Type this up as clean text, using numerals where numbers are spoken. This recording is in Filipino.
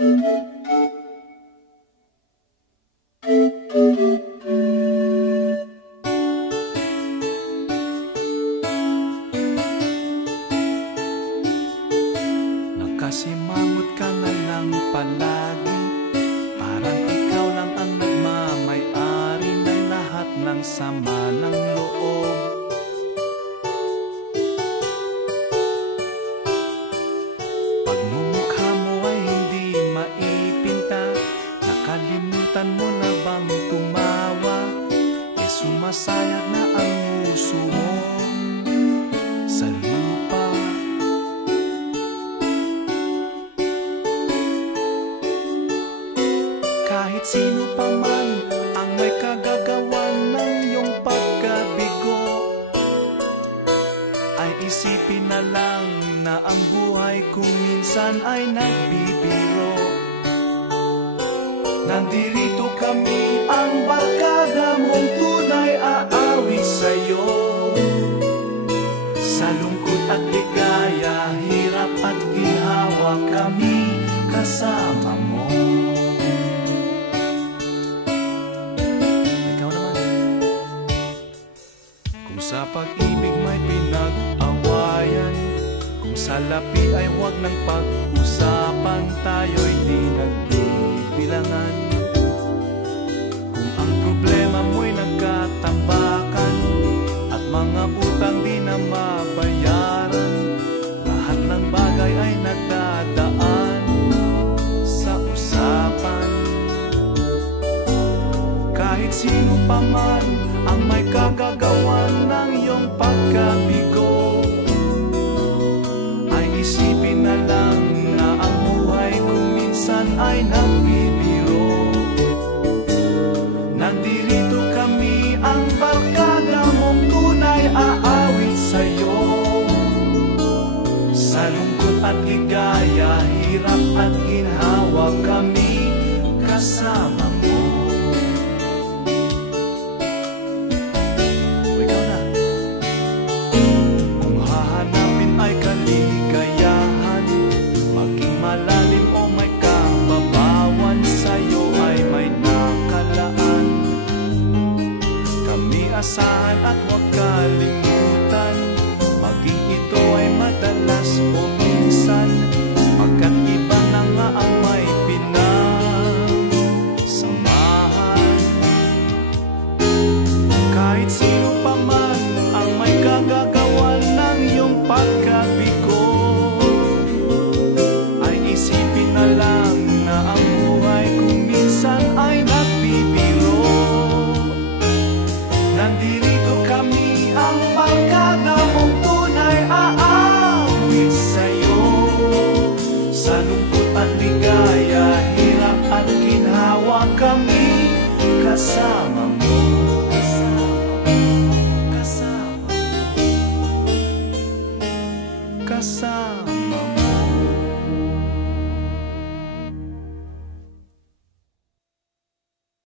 Nakasimangot ka na lang palagi, parang ikaw lang ang nagmamay-ari ng lahat ng sama ng loob. Pagmumukha mo ay hindi maipinta, nakalimutan mo na bang tumawa? Sumasayat na ang puso mo sa lupa. Kahit sino pa man ang may kagagawan ng iyong pagkabigo, ay isipin na lang na ang buhay kung minsan ay nagbibiro. Nandirito kami, ang barkada mong tunay aawit sa'yo. Sa lungkot at ligaya, hirap at ginhawa, kami kasama mo. Ikaw naman. Kung sa pag-ibig may pinag-awayan, kung sa lapi ay huwag ng pag-usapan, tayo'y di nagbibilangan. Kung ang problema mo'y nagkatambakan at mga utang di na mabayaran, lahat ng bagay ay nagdadaan sa usapan. Kahit sino pa man ang may kagagawan ng iyong pagkabigo, ay isipin na lang na ang buhay kung minsan ay nagbibiro. Nandirito kami, ang barkada mong tunay aawit sa'yo. Sa lungkot at ligaya, hirap at ginhawa, kami kasama mo. Ikaw na. Kung hahanapin ay kaligayahan, maging malalim o may kababawan, sa'yo ay may nakalaan. Kami asahan at huwag kalimutan, maging ito ay madalas o minsan, pagkat iba na nga ang may pinagsamahan. Kahit sino pa man ang may kagagawan ng iyong pagkabigo, ay isipin na lang na ang buhay kung minsan ay nagbibiro. Nandirito kami, ang barkada mong tunay aawit sa'yo. Sa lungkot at ligaya, hirap at ginhawa, kami kasama mo. Kasama mo. Kasama